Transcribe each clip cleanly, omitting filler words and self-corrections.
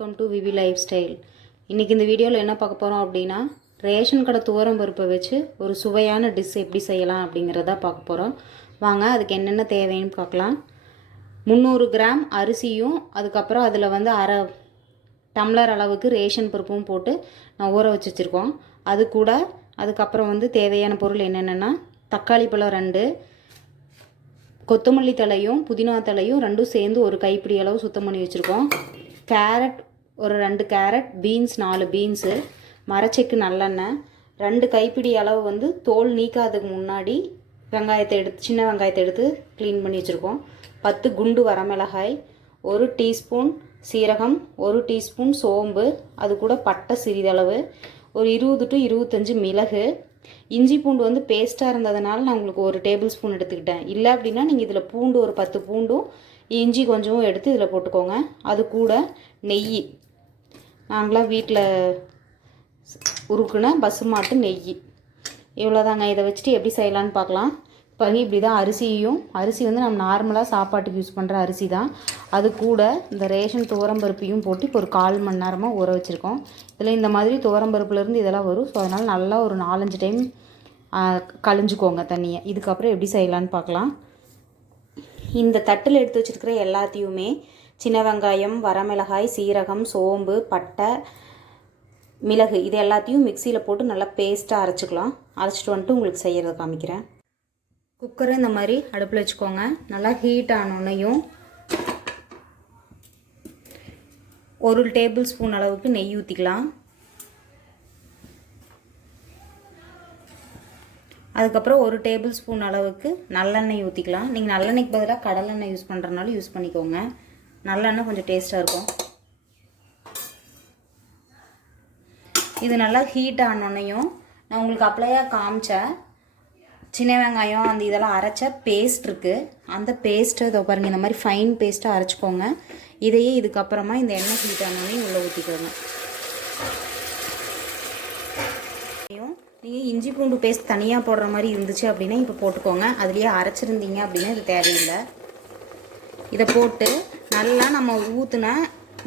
Welcome to V V lifestyle. இன்றைக்கி இந்த வீடியோவில் என்ன பார்க்க போகிறோம் அப்படின்னா, ரேஷன் கடை துவரம் பருப்பை வச்சு ஒரு சுவையான டிஷ் எப்படி செய்யலாம் அப்படிங்கிறத பார்க்க போகிறோம். வாங்க அதுக்கு என்னென்ன தேவைன்னு பார்க்கலாம். 300 கிராம் அரிசியும் அதுக்கப்புறம் அதில் வந்து அரை டம்ளர் அளவுக்கு ரேஷன் பருப்பும் போட்டு நான் ஊற வச்சு வச்சுருக்கோம். அது கூட அதுக்கப்புறம் வந்து தேவையான பொருள் என்னென்னா, தக்காளி பழம் 2, கொத்தமல்லி தலையும் புதினா தலையும் ரெண்டும் சேர்ந்து ஒரு கைப்பிடி அளவு சுத்தம் பண்ணி வச்சுருக்கோம். கேரட் ஒரு 2 கேரட், பீன்ஸ் 4 பீன்ஸு, மரச்செக்கு நல்லெண்ணெய், 2 கைப்பிடி அளவு வந்து தோல் நீக்காததுக்கு முன்னாடி சின்ன வெங்காயத்தை எடுத்து க்ளீன் பண்ணி வச்சுருக்கோம். 10 குண்டு வரமிளகாய், 1 டீஸ்பூன் சீரகம், 1 டீஸ்பூன் சோம்பு, அது கூட பட்டை சிறிதளவு, ஒரு 20 to 25 மிளகு. இஞ்சி பூண்டு வந்து பேஸ்ட்டாக இருந்ததுனால நான் உங்களுக்கு 1 டேபிள் ஸ்பூன் எடுத்துக்கிட்டேன். இல்லை அப்படின்னா நீங்கள் இதில் பூண்டு ஒரு 10 பூண்டும் இஞ்சி கொஞ்சமும் எடுத்து இதில் போட்டுக்கோங்க. அது கூட நெய், நாங்களாம் வீட்டில் உருக்குன பசுமாட்டு நெய், இவ்வளோதாங்க. இதை வச்சுட்டு எப்படி செய்யலான்னு பார்க்கலாம். இப்போ இப்படி தான் அரிசி வந்து நம்ம நார்மலாக சாப்பாட்டுக்கு யூஸ் பண்ணுற அரிசி தான். அது கூட இந்த ரேஷன் துவரம்பருப்பையும் போட்டு இப்போ ஒரு 1/4 மணி நேரமாக ஊற வச்சுருக்கோம். இதில் இந்த மாதிரி துவரம்பருப்புலேருந்து இதெல்லாம் வரும். ஸோ அதனால் நல்லா ஒரு 4-5 டைம் கழிஞ்சுக்கோங்க தண்ணியை. இதுக்கப்புறம் எப்படி செய்யலான்னு பார்க்கலாம். இந்த தட்டில் எடுத்து வச்சுருக்கிற எல்லாத்தையுமே சின்ன வெங்காயம், வரமிளகாய், சீரகம், சோம்பு, பட்டை, மிளகு இது எல்லாத்தையும் மிக்சியில் போட்டு நல்லா பேஸ்ட்டாக அரைச்சிக்கலாம். அரைச்சிட்டு வந்துட்டு உங்களுக்கு செய்கிறத காமிக்கிறேன். குக்கரை இந்த மாதிரி அடுப்பில் வச்சுக்கோங்க. நல்லா ஹீட் ஆனோன்னையும் 1 டேபிள் ஸ்பூன் அளவுக்கு நெய் ஊற்றிக்கலாம். அதுக்கப்புறம் 1 டேபிள் ஸ்பூன் அளவுக்கு நல்லெண்ணெய் ஊற்றிக்கலாம். நீங்கள் நல்லெண்ணெய்க்கு பதிலாக கடலெண்ணெய் யூஸ் பண்ணுறதுனால யூஸ் பண்ணிக்கோங்க. நல்லெண்ணெய் கொஞ்சம் டேஸ்ட்டாக இருக்கும். இது நல்லா ஹீட் ஆனோன்னையும் நான் உங்களுக்கு அப்ளையாக காமிச்ச சின்ன வெங்காயம் அந்த இதெல்லாம் அரைச்ச பேஸ்ட் இருக்குது. அந்த பேஸ்ட்டு இதை பாருங்கள், இந்த மாதிரி ஃபைன் பேஸ்ட்டாக அரைச்சிக்கோங்க. இதையே இதுக்கப்புறமா இந்த எண்ணெய் ஹீட் ஆனோடனே உள்ளே ஊற்றிக்கோங்க. நீங்கள் இஞ்சி பூண்டு பேஸ்ட் தனியாக போடுற மாதிரி இருந்துச்சு அப்படின்னா இப்போ போட்டுக்கோங்க. அதுலேயே அரைச்சிருந்தீங்க அப்படின்னா இது தேவையில்லை. இதை போட்டு நல்லா நம்ம ஊற்றின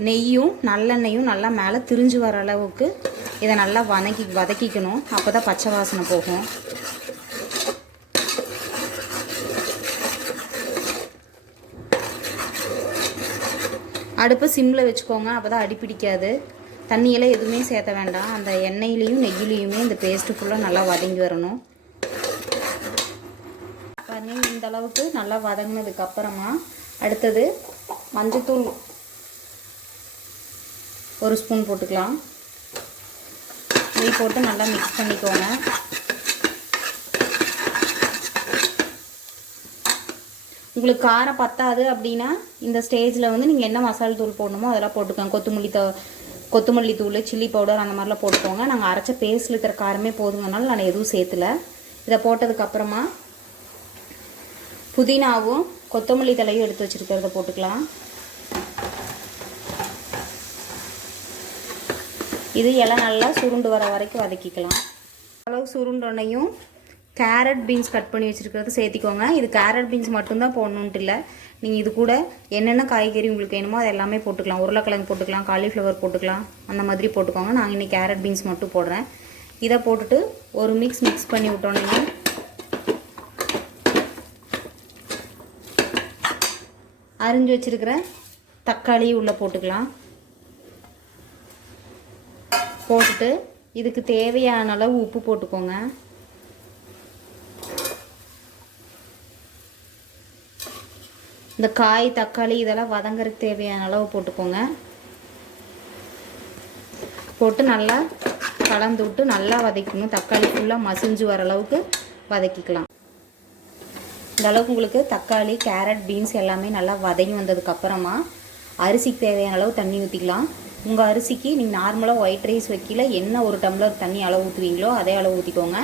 நெய்யும் நல்லெண்ணெயும் நல்லா மேலே திரிஞ்சு வர அளவுக்கு இதை நல்லா வதக்கிக்கணும். அப்போ தான் பச்சை வாசனை போகும். அடுப்பு சிம்மில் வச்சுக்கோங்க. அப்போ தான் அடி பிடிக்காது. தண்ணியெல்லாம் எதுவுமே சேர்த்த வேண்டாம். அந்த எண்ணெயிலையும் நெய்யிலையுமே இந்த பேஸ்ட்டு ஃபுல்லாக நல்லா வதங்கி வரணும். பாருங்கள், இந்த அளவுக்கு நல்லா வதங்கினதுக்கப்புறமா அடுத்தது மஞ்சத்தூள் 1 ஸ்பூன் போட்டுக்கலாம். நெய் போட்டு நல்லா மிக்ஸ் பண்ணிக்கோங்க. உங்களுக்கு காரம் பத்தாது அப்படின்னா இந்த ஸ்டேஜில் வந்து நீங்கள் என்ன மசாலா தூள் போடணுமோ அதெல்லாம் போட்டுக்கோங்க. கொத்தமல்லி தூள், சில்லி பவுடர் அந்த மாதிரிலாம் போட்டுக்கோங்க. நாங்கள் அரைச்ச பேஸ்ட்டில் இருக்கிற காரமே போதுங்கனால நான் எதுவும் சேர்த்துல. இதை போட்டதுக்கப்புறமா புதினாவும் கொத்தமல்லி தலையும் எடுத்து வச்சுருக்கிறத போட்டுக்கலாம். இது எல்லாம் நல்லா சுருண்டு வர வரைக்கும் வதக்கிக்கலாம். அளவு சுருண்டோன்னையும் கேரட் பீன்ஸ் கட் பண்ணி வச்சுருக்கிறத சேர்த்திக்கோங்க. இது கேரட் பீன்ஸ் மட்டும்தான் போடணுன்ட்டு இல்லை. நீங்கள் இது கூட என்னென்ன காய்கறி உங்களுக்கு வேணுமோ அது எல்லாமே போட்டுக்கலாம். உருளைக்கிழங்கு போட்டுக்கலாம், காலிஃப்ளவர் போட்டுக்கலாம், அந்த மாதிரி போட்டுக்கோங்க. நான் இன்னைக்கு கேரட் பீன்ஸ் மட்டும் போடுறேன். இதை போட்டுட்டு ஒரு மிக்ஸ் பண்ணி விட்டோன்னே அரிஞ்சு வச்சுருக்கிற தக்காளி உள்ளே போட்டுக்கலாம். போட்டுட்டு இதுக்கு தேவையான அளவு உப்பு போட்டுக்கோங்க. இந்த காய், தக்காளி இதெல்லாம் வதங்கறதுக்கு தேவையான அளவு போட்டுக்கோங்க. போட்டு நல்லா கலந்து விட்டு நல்லா வதக்கணும். தக்காளி ஃபுல்லாக மசிஞ்சு வர அளவுக்கு வதக்கிக்கலாம். இந்த அளவுக்கு உங்களுக்கு தக்காளி, கேரட், பீன்ஸ் எல்லாமே நல்லா வதங்கி வந்ததுக்கப்புறமா அரிசிக்கு தேவையான அளவு தண்ணி ஊற்றிக்கலாம். உங்கள் அரிசிக்கு நீங்கள் நார்மலாக ஒயிட் ரைஸ் வைக்கல என்ன 1 டம்ளர் தண்ணி அளவு ஊற்றுவீங்களோ அதே அளவு ஊற்றிக்கோங்க.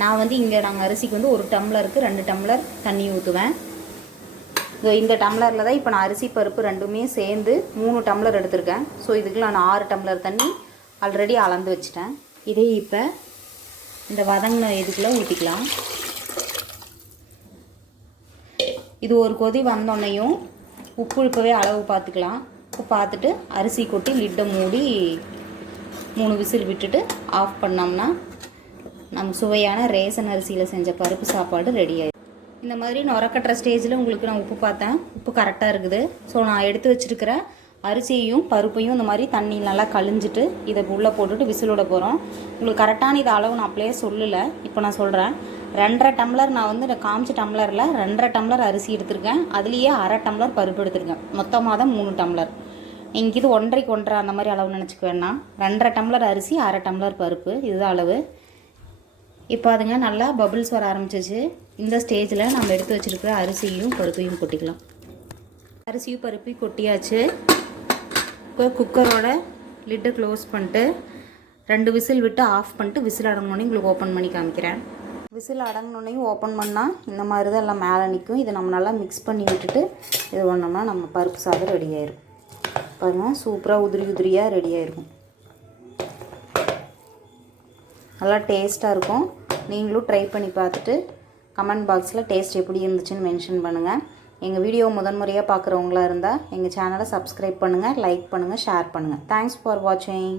நான் வந்து இங்கே நாங்கள் அரிசிக்கு வந்து 1 டம்ளருக்கு 2 டம்ளர் தண்ணி ஊற்றுவேன். இந்த டம்ளரில் தான் இப்போ நான் அரிசி பருப்பு ரெண்டுமே சேர்ந்து 3 டம்ளர் எடுத்திருக்கேன். ஸோ இதுக்கு நான் 6 டம்ளர் தண்ணி ஆல்ரெடி அளந்து வச்சுட்டேன். இதே இப்போ இந்த வதங்கின இதுக்குள்ளே ஊற்றிக்கலாம். இது ஒரு கொதி வந்தோன்னையும் உப்பு இப்போவே அளவு பார்த்துக்கலாம். உப்பு பார்த்துட்டு அரிசி கொட்டி லிட்டை மூடி 3 விசில் விட்டுட்டு ஆஃப் பண்ணோம்னா நம்ம சுவையான ரேஷன் அரிசியில் செஞ்ச பருப்பு சாப்பாடு ரெடி ஆயிடும். இந்த மாதிரி நுரக்கட்டுற ஸ்டேஜில் உங்களுக்கு நான் உப்பு பார்த்தேன், உப்பு கரெக்டாக இருக்குது. ஸோ நான் எடுத்து வச்சுருக்கிற அரிசியையும் பருப்பையும் இந்த மாதிரி தண்ணி நல்லா கழிஞ்சிட்டு இதை உள்ளே போட்டுட்டு விசிலோட போகிறோம். உங்களுக்கு கரெக்டான இது அளவு நான் அப்படியே சொல்லலை, இப்போ நான் சொல்கிறேன். 2.5 டம்ளர் நான் வந்து காமிச்ச டம்ளரில் 2.5 டம்ளர் அரிசி எடுத்திருக்கேன், அதுலேயே 1/2 டம்ளர் பருப்பு எடுத்திருக்கேன். மொத்தமாக தான் 3 டம்ளர். இங்கே இது 1.5க்கு 1.5 அந்த மாதிரி அளவு நினச்சிக்க வேணாம். 2.5 டம்ளர் அரிசி 1/2 டம்ளர் பருப்பு, இதுதான் அளவு. இப்போ அதுங்க நல்லா பபிள்ஸ் வர ஆரம்பிச்சிச்சு. இந்த ஸ்டேஜில் நம்ம எடுத்து வச்சுருக்கிற அரிசியும் பருப்பையும் கொட்டிக்கலாம். அரிசியும் பருப்பையும் கொட்டியாச்சு. இப்போ குக்கரோட லிட்டை க்ளோஸ் பண்ணிட்டு 2 விசில் விட்டு ஆஃப் பண்ணிட்டு விசில் அடங்கினோடனே உங்களுக்கு ஓப்பன் பண்ணி காமிக்கிறேன். விசில் அடங்கினோடனையும் ஓப்பன் பண்ணால் இந்த மாதிரி தான் எல்லாம் மேலே நிற்கும். இதை நம்ம நல்லா மிக்ஸ் பண்ணி விட்டுட்டு இது பண்ணோம்னா நம்ம பருப்பு சாதம் ரெடி ஆயிடும். பாருங்கள், சூப்பராக உதிரி உதிரியாக ரெடி ஆகிருக்கும். நல்லா டேஸ்ட்டாக இருக்கும். நீங்களும் ட்ரை பண்ணி பார்த்துட்டு கமெண்ட் பாக்ஸில் டேஸ்ட் எப்படி இருந்துச்சுன்னு மென்ஷன் பண்ணுங்கள். எங்கள் வீடியோ முதன்முறையாக பார்க்குறவங்களா இருந்தால் எங்கள் சேனலை சப்ஸ்கிரைப் பண்ணுங்கள், லைக் பண்ணுங்கள், ஷேர் பண்ணுங்கள். தேங்க்ஸ் ஃபார் வாட்சிங்.